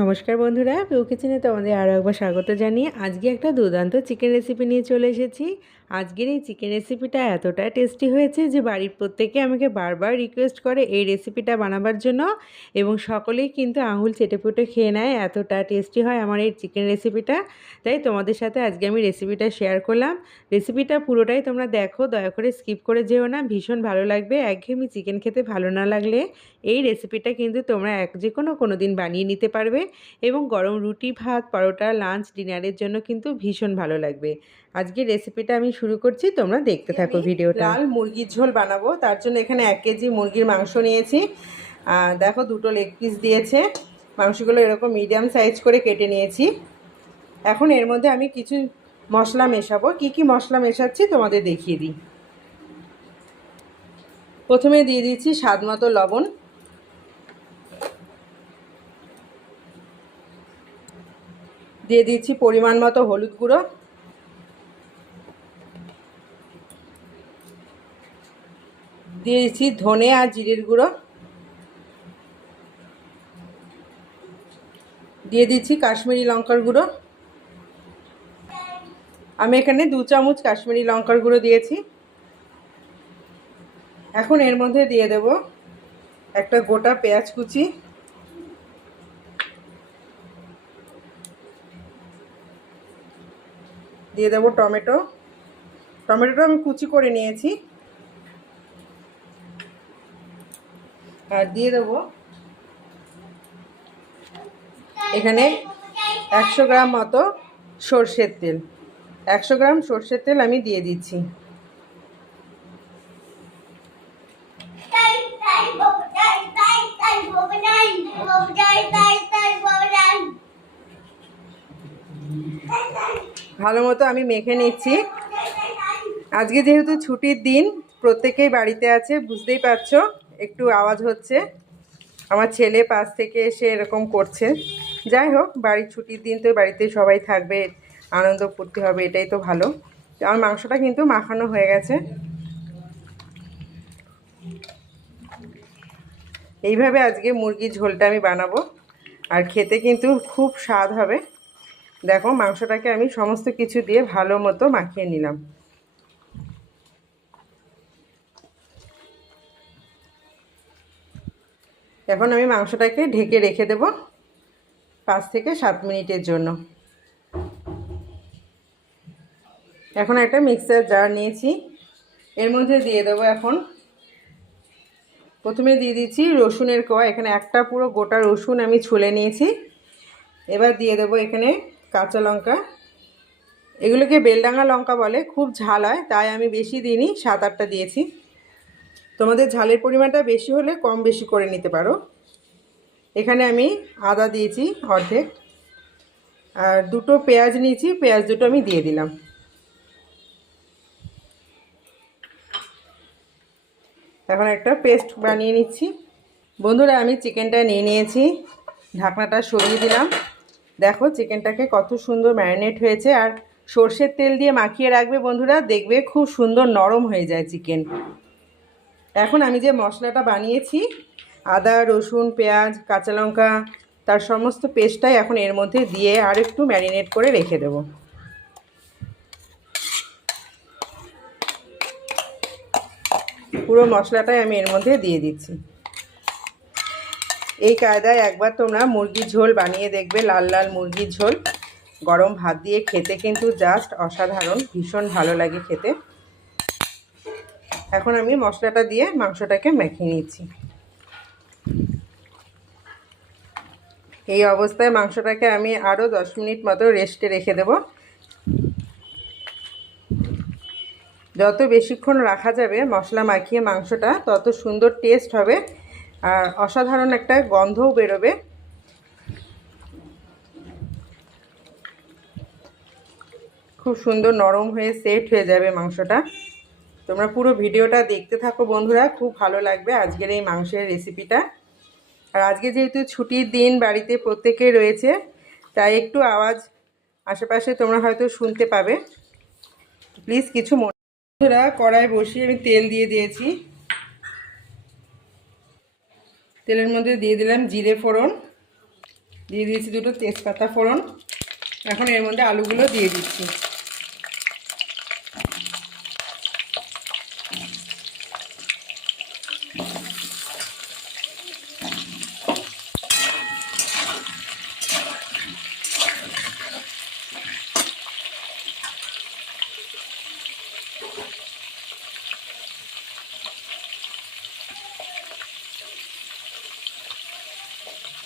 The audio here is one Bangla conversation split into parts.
নমস্কার বন্ধুরা পিউ কিচেনে তোমাদের আরও একবার স্বাগত জানিয়ে আজকে একটা দুর্দান্ত চিকেন রেসিপি নিয়ে চলে এসেছি। আজকের এই চিকেন রেসিপিটা এতটা টেস্টি হয়েছে যে বাড়ির প্রত্যেকে আমাকে বারবার রিকোয়েস্ট করে এই রেসিপিটা বানাবার জন্য এবং সকলেই কিন্তু আঙুল চেটে চেটেপুটে খেয়ে নেয়, এতটা টেস্টি হয় আমার এই চিকেন রেসিপিটা তাই তোমাদের সাথে আজকে আমি রেসিপিটা শেয়ার করলাম। রেসিপিটা পুরোটাই তোমরা দেখো, দয়া করে স্কিপ করে যেও না, ভীষণ ভালো লাগবে। একঘেয়েমি চিকেন খেতে ভালো না লাগলে এই রেসিপিটা কিন্তু তোমরা এক যে কোনো কোনো দিন বানিয়ে নিতে পারবে। এবং গরম রুটি ভাত পরোটা লাঞ্চ ডিনারের জন্য কিন্তু ভীষণ ভালো লাগবে। আজকে রেসিপিটা আমি শুরু করছি তোমরা দেখতে থাকো ভিডিওটা। লাল মুরগির ঝোল বানাবো তার জন্য এখানে এক কেজি মুরগির মাংস নিয়েছি। দেখো দুটো লেগ পিস দিয়েছে মাংসগুলো এরকম মিডিয়াম সাইজ করে কেটে নিয়েছি। এখন এর মধ্যে আমি কিছু মশলা মেশাবো। কি কি মশলা মেশাচ্ছি তোমাদের দেখিয়ে দিই। প্রথমে দিয়ে দিচ্ছি স্বাদ মতো লবণ। দিয়ে দিচ্ছি পরিমাণ মতো হলুদ গুঁড়ো। দিয়ে দিচ্ছি ধনে আর জিরের গুঁড়ো। দিয়ে দিচ্ছি কাশ্মীরি লঙ্কার গুঁড়ো। আমি এখানে দু চামচ কাশ্মীরি লঙ্কার গুঁড়ো দিয়েছি। এখন এর মধ্যে দিয়ে দেব একটা গোটা পেঁয়াজ কুচি। দিয়ে দেবো টমেটো টমেটোটা আমি কুচি করে নিয়েছি আর দিয়ে দেবো এখানে একশো গ্রাম মতো সর্ষের তেল একশো গ্রাম সর্ষের তেল আমি দিয়ে দিচ্ছি ভালো মতো আমি মেখে নিচ্ছি। আজকে যেহেতু ছুটির দিন, প্রত্যেকেই বাড়িতে আছে, বুঝতেই পারছ, একটু আওয়াজ হচ্ছে। আমার ছেলে পাশ থেকে এসে এরকম করছে। যাই হোক, বাড়ির ছুটির দিন তো বাড়িতে সবাই থাকবে, আনন্দ করতে হবে, এটাই তো ভালো। আমার মাংসটা কিন্তু মাখানো হয়ে গেছে। এইভাবে আজকে মুরগির ঝোলটা আমি বানাবো। আর খেতে কিন্তু খুব স্বাদ হবে। দেখো মাংসটাকে আমি সমস্ত কিছু দিয়ে ভালো মতো মাখিয়ে নিলাম। এখন আমি মাংসটাকে ঢেকে রেখে দেব পাঁচ থেকে সাত মিনিটের জন্য। এখন একটা মিক্সার জার নিয়েছি, এর মধ্যে দিয়ে দেবো এখন। প্রথমে দিয়ে দিচ্ছি রসুনের কোয়া, এখানে একটা পুরো গোটা রসুন আমি ছুলে নিয়েছি। এবার দিয়ে দেবো এখানে কাঁচা লঙ্কা। এগুলোকে বেলডাঙ্গা লঙ্কা বলে, খুব ঝাল হয়, তাই আমি বেশি দিইনি, সাত আটটা দিয়েছি। তোমাদের ঝালের পরিমাণটা বেশি হলে কম বেশি করে নিতে পারো। এখানে আমি আদা দিয়েছি অর্ধেক। আর দুটো পেঁয়াজ নিয়েছি, পেঁয়াজ দুটো আমি দিয়ে দিলাম। এখন একটা পেস্ট বানিয়ে নিচ্ছি। বন্ধুরা, আমি চিকেনটা নিয়ে নিয়েছি। ঢাকনাটা সরিয়ে দিলাম। দেখো, চিকেনটাকে কত সুন্দর ম্যারিনেট হয়েছে আর সর্ষের তেল দিয়ে মাখিয়ে রাখবে বন্ধুরা, দেখবে খুব সুন্দর নরম হয়ে যায় চিকেন। এখন আমি যে মশলাটা বানিয়েছি, আদা, রসুন, পেঁয়াজ, কাঁচা লঙ্কা, তার সমস্ত পেস্টটাই এখন এর মধ্যে দিয়ে আর একটু ম্যারিনেট করে রেখে দেব। পুরো মশলাটাই আমি এর মধ্যে দিয়ে দিচ্ছি। এই কায়দায় একবার তোমরা মুরগির ঝোল বানিয়ে দেখবে, লাল লাল মুরগির ঝোল। গরম ভাত দিয়ে খেতে কিন্তু জাস্ট অসাধারণ, ভীষণ ভালো লাগে খেতে। এখন আমি মশলাটা দিয়ে মাংসটাকে মেখে নিচ্ছি। এই অবস্থায় মাংসটাকে আমি আরও দশ মিনিট মতো রেস্টে রেখে দেব। যত বেশিক্ষণ রাখা যাবে মশলা মাখিয়ে মাংসটা, তত সুন্দর টেস্ট হবে। আর অসাধারণ একটা গন্ধও বেরোবে। খুব সুন্দর নরম হয়ে সেট হয়ে যাবে মাংসটা। তোমরা পুরো ভিডিওটা দেখতে থাকো বন্ধুরা, খুব ভালো লাগবে আজকের এই মাংসের রেসিপিটা আর আজকে যেহেতু ছুটির দিন বাড়িতে প্রত্যেকে রয়েছে, তাই একটু আওয়াজ আশেপাশে তোমরা হয়তো শুনতে পাবে। প্লিজ কিছু মনে বন্ধুরা কড়াই বসিয়ে আমি তেল দিয়ে দিয়েছি। তেলের মধ্যে দিয়ে দিলাম জিরে ফোড়ন। দিয়ে দিয়েছি দুটো তেজপাতা ফোড়ন। এখন এর মধ্যে আলুগুলো দিয়ে দিচ্ছি।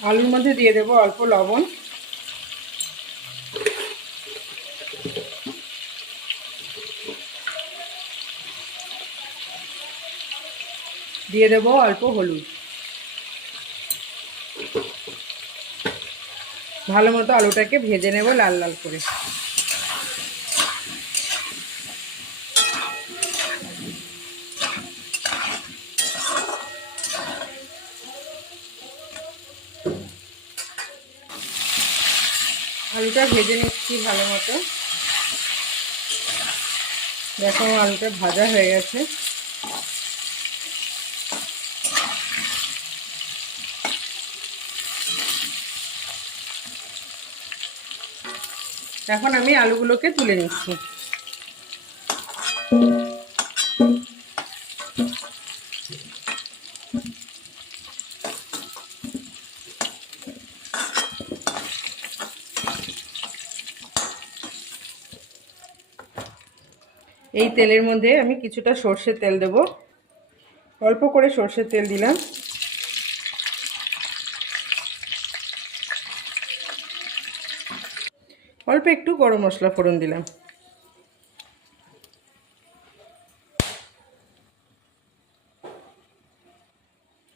আলুর মধ্যে দিয়ে দেব অল্প লবণ। দিয়ে দেব অল্প হলুদ। ভালো মতো আলুটাকে ভেজে নেব লাল লাল করে। আলুটা ভেজে নিচ্ছি ভালো মতো। দেখো আলুটা ভাজা হয়ে গেছে। এখন আমি আলুগুলোকে তুলে নিচ্ছি। এই তেলের মধ্যে আমি কিছুটা সর্ষের তেল দেব। অল্প করে সর্ষের তেল দিলাম। অল্প একটু গরম মশলা ফোড়ন দিলাম।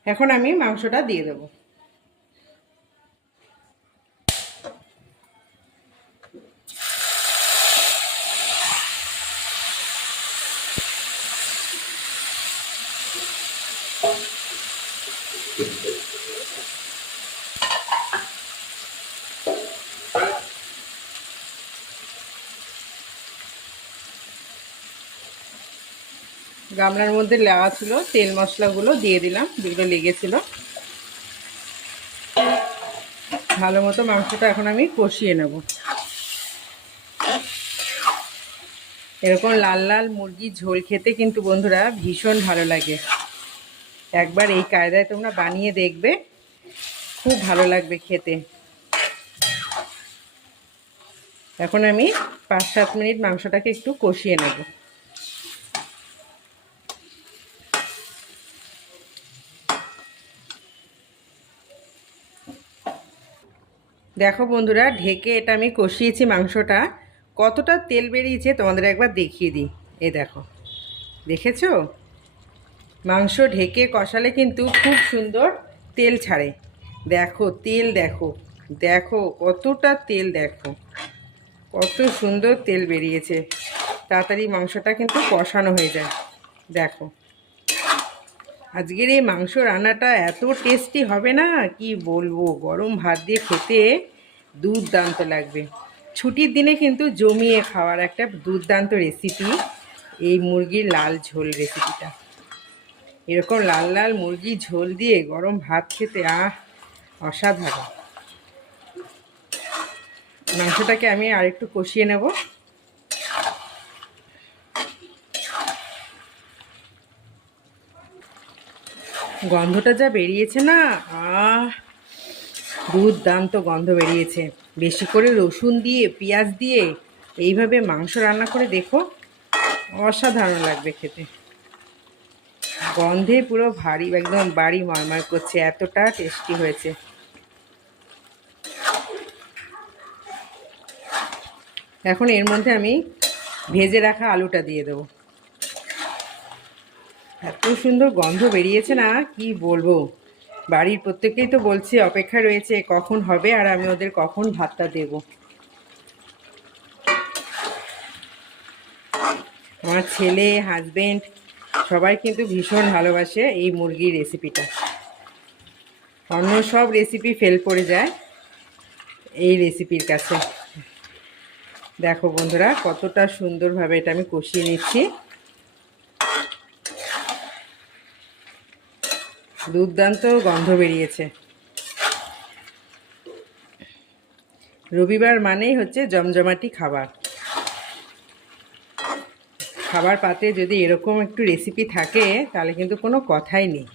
এখন আমি মাংসটা দিয়ে দেবো। গামলার মধ্যে লাগা ছিল, তেল মশলাগুলো দিয়ে দিলাম যেগুলো লেগেছিল। ভালো মতো মাংসটা এখন আমি কষিয়ে নেব। এরকম লাল লাল মুরগির ঝোল খেতে কিন্তু বন্ধুরা ভীষণ ভালো লাগে। একবার এই কায়দায় তোমরা বানিয়ে দেখবে, খুব ভালো লাগবে খেতে। এখন আমি পাঁচ সাত মিনিট মাংসটাকে একটু কষিয়ে নেব। দেখো বন্ধুরা, ঢেকে এটা আমি কষিয়েছি মাংসটা। কতটা তেল বেরিয়েছে তোমাদের একবার দেখিয়ে দিই। এ দেখো, দেখেছ? মাংস ঢেকে কষালে কিন্তু খুব সুন্দর তেল ছাড়ে। দেখো, তেল দেখো দেখো, কতটা তেল দেখো। কত সুন্দর তেল বেরিয়েছে। তাড়াতাড়ি মাংসটা কিন্তু কষানো হয়ে যায়। দেখো, আজকের এই মাংস রান্নাটা এত টেস্টি হবে না? কি বলব? গরম ভাত দিয়ে খেতে দুর্দান্ত লাগবে। ছুটির দিনে কিন্তু জমিয়ে খাওয়ার একটা দুর্দান্ত রেসিপি এই মুরগির লাল ঝোল রেসিপিটা এরকম লাল লাল মুরগির ঝোল দিয়ে গরম ভাত খেতে, আহ, অসাধারণ। মাংসটাকে আমি আরেকটু কষিয়ে নেব। গন্ধটা যা বেরিয়েছে না, আহ দুর্দান্ত গন্ধ বেরিয়েছে। বেশি করে রসুন দিয়ে, পেঁয়াজ দিয়ে এইভাবে মাংস রান্না করে দেখো, অসাধারণ লাগবে খেতে। গন্ধে পুরো ভারী, একদম বাড়ি মরমর করছে, এতটা টেস্টি হয়েছে। এখন এর মধ্যে আমি ভেজে রাখা আলুটা দিয়ে দেবো। এত সুন্দর গন্ধ বেরিয়েছে না, কি বলব? বাড়ির প্রত্যেকেই তো বলছে, অপেক্ষা রয়েছে কখন হবে আর আমি ওদের কখন ভাতটা দেব। আমার ছেলে হাজবেন্ড সবাই কিন্তু ভীষণ ভালোবাসে এই মুরগির রেসিপিটা অন্য সব রেসিপি ফেল করে যায় এই রেসিপির কাছে। দেখো বন্ধুরা, কতটা সুন্দরভাবে এটা আমি কষিয়ে নিচ্ছি। দুর্দান্ত গন্ধ বেরিয়েছে। রবিবার মানেই হচ্ছে জমজমাটি খাবার। খাবার পাতে যদি এরকম একটু রেসিপি থাকে, তাহলে কিন্তু কোনো কথাই নেই।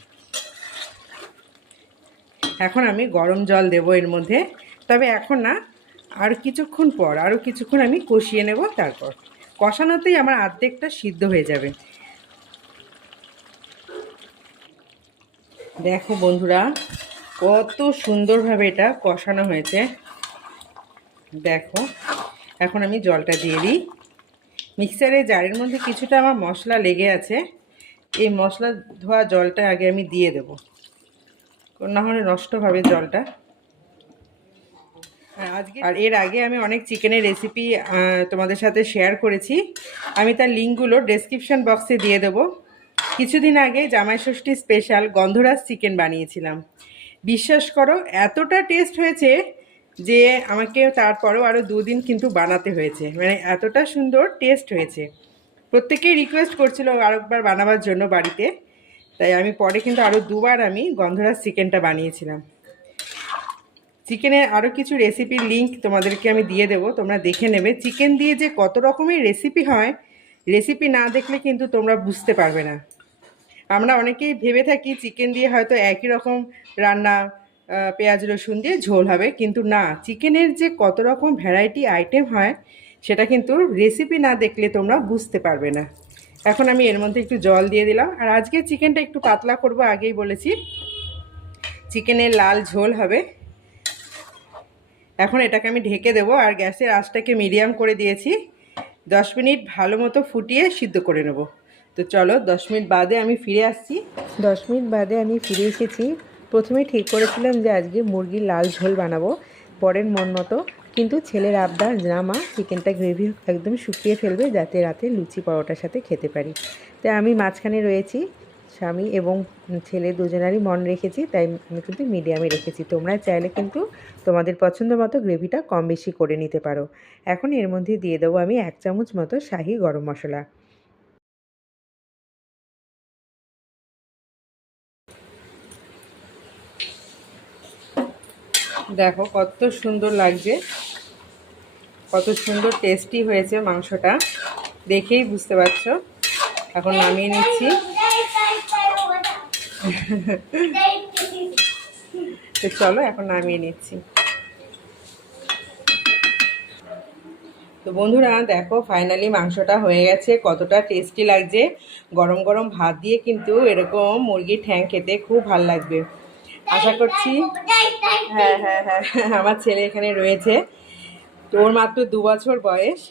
এখন আমি গরম জল দেবো এর মধ্যে। তবে এখন না, আর কিছুক্ষণ পর, আরও কিছুক্ষণ আমি কষিয়ে নেব তারপর। কষানোতেই আমার আর্ধেকটা সিদ্ধ হয়ে যাবে। দেখো বন্ধুরা, কত সুন্দরভাবে এটা কষানো হয়েছে। দেখো, এখন আমি জলটা দিয়ে দিই। মিক্সারে জারের মধ্যে কিছুটা আমার মশলা লেগে আছে। এই মশলা ধোয়া জলটা আগে আমি দিয়ে দেবো। না হলে নষ্ট হবে জলটা। আজকে আর এর আগে আমি অনেক চিকেনের রেসিপি তোমাদের সাথে শেয়ার করেছি। আমি তার লিঙ্কগুলো ডেসক্রিপশন বক্সে দিয়ে দেবো। কিছুদিন আগে জামাই ষষ্ঠী স্পেশাল গন্ধরাজ চিকেন বানিয়েছিলাম। বিশ্বাস করো, এতটা টেস্ট হয়েছে যে আমাকে তারপরেও আরও দুদিন কিন্তু বানাতে হয়েছে। মানে এতটা সুন্দর টেস্ট হয়েছে। প্রত্যেকেই রিকোয়েস্ট করছিল আরেকবার বানাবার জন্য বাড়িতে। তাই আমি পরে কিন্তু আরও দুবার আমি গন্ধরাজ চিকেনটা বানিয়েছিলাম। চিকেনের আরও কিছু রেসিপির লিঙ্ক তোমাদেরকে আমি দিয়ে দেবো। তোমরা দেখে নেবে চিকেন দিয়ে যে কত রকমের রেসিপি হয়। রেসিপি না দেখলে কিন্তু তোমরা বুঝতে পারবে না। আমরা অনেকেই ভেবে থাকি চিকেন দিয়ে হয়তো একই রকম রান্না পেঁয়াজ, রসুন দিয়ে ঝোল হবে, কিন্তু না চিকেনের যে কত রকম ভ্যারাইটি আইটেম হয়, সেটা কিন্তু রেসিপি না দেখলে তোমরা বুঝতে পারবে না। এখন আমি এর মধ্যে একটু জল দিয়ে দিলাম। আর আজকে চিকেনটা একটু পাতলা করব, আগেই বলেছি। চিকেনের লাল ঝোল হবে। এখন এটাকে আমি ঢেকে দেবো, আর গ্যাসের আঁচটাকে মিডিয়াম করে দিয়েছি। দশ মিনিট ভালো মতো ফুটিয়ে সিদ্ধ করে নেব। তো চলো দশ মিনিট বাদে আমি ফিরে আসছি। দশ মিনিট বাদে আমি ফিরে এসেছি। প্রথমে ঠিক করেছিলাম যে আজকে মুরগির লাল ঝোল বানাবো, পরের মন মতো। কিন্তু ছেলের আবদার না মা, চিকেনটা গ্রেভি একদম শুকিয়ে ফেলবে যাতে রাতে লুচি পরোটার সাথে খেতে পারি। তাই আমি মাঝখানে রয়েছি, স্বামী এবং ছেলে দুজনারই মন রেখেছি, তাই আমি কিন্তু মিডিয়ামে রেখেছি। তোমরা চাইলে কিন্তু তোমাদের পছন্দ মতো গ্রেভিটা কম বেশি করে নিতে পারো। এখন এর মধ্যে দিয়ে দেবো আমি এক চামচ মতো শাহি গরম মশলা। দেখো, কত সুন্দর লাগছে। কত সুন্দর টেস্টি হয়েছে মাংসটা। দেখেই বুঝতে পারছ। এখন নামিয়ে নিচ্ছি। তো চলো, এখন নামিয়ে নিচ্ছি। তো বন্ধুরা, দেখো ফাইনালি মাংসটা হয়ে গেছে। কতটা টেস্টি লাগছে। গরম গরম ভাত দিয়ে কিন্তু এরকম মুরগির ঠ্যাং খেতে খুব ভালো লাগবে। আশা করছি। হ্যাঁ হ্যাঁ হ্যাঁ আমার ছেলে এখানে রয়েছে। তোর মাত্র দু বছর বয়স।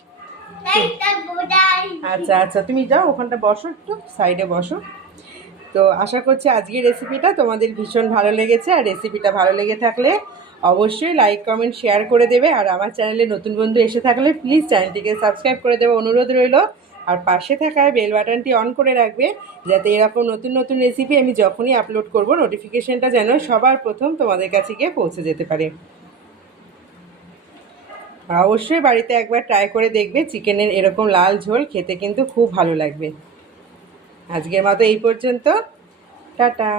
আচ্ছা আচ্ছা তুমি যাও ওখানটা বসো একটু সাইডে বসো। তো আশা করছি আজকের রেসিপিটা তোমাদের ভীষণ ভালো লেগেছে আর রেসিপিটা ভালো লেগে থাকলে অবশ্যই লাইক কমেন্ট শেয়ার করে দেবে। আর আমার চ্যানেলে নতুন বন্ধু এসে থাকলে প্লিজ চ্যানেলটিকে সাবস্ক্রাইব করে দেবে অনুরোধ রইল। আর পাশে থাকা বেল বাটনটি অন করে রাখবে, যাতে এরকম নতুন নতুন রেসিপি আমি যখনই আপলোড করব নোটিফিকেশনটা যেন সবার প্রথম তোমাদের কাছে গিয়ে পৌঁছে যেতে পারে। অবশ্যই বাড়িতে একবার ট্রাই করে দেখবে চিকেনের এরকম লাল ঝোল খেতে কিন্তু খুব ভালো লাগবে। আজকের মতো এই পর্যন্ত। টাটা।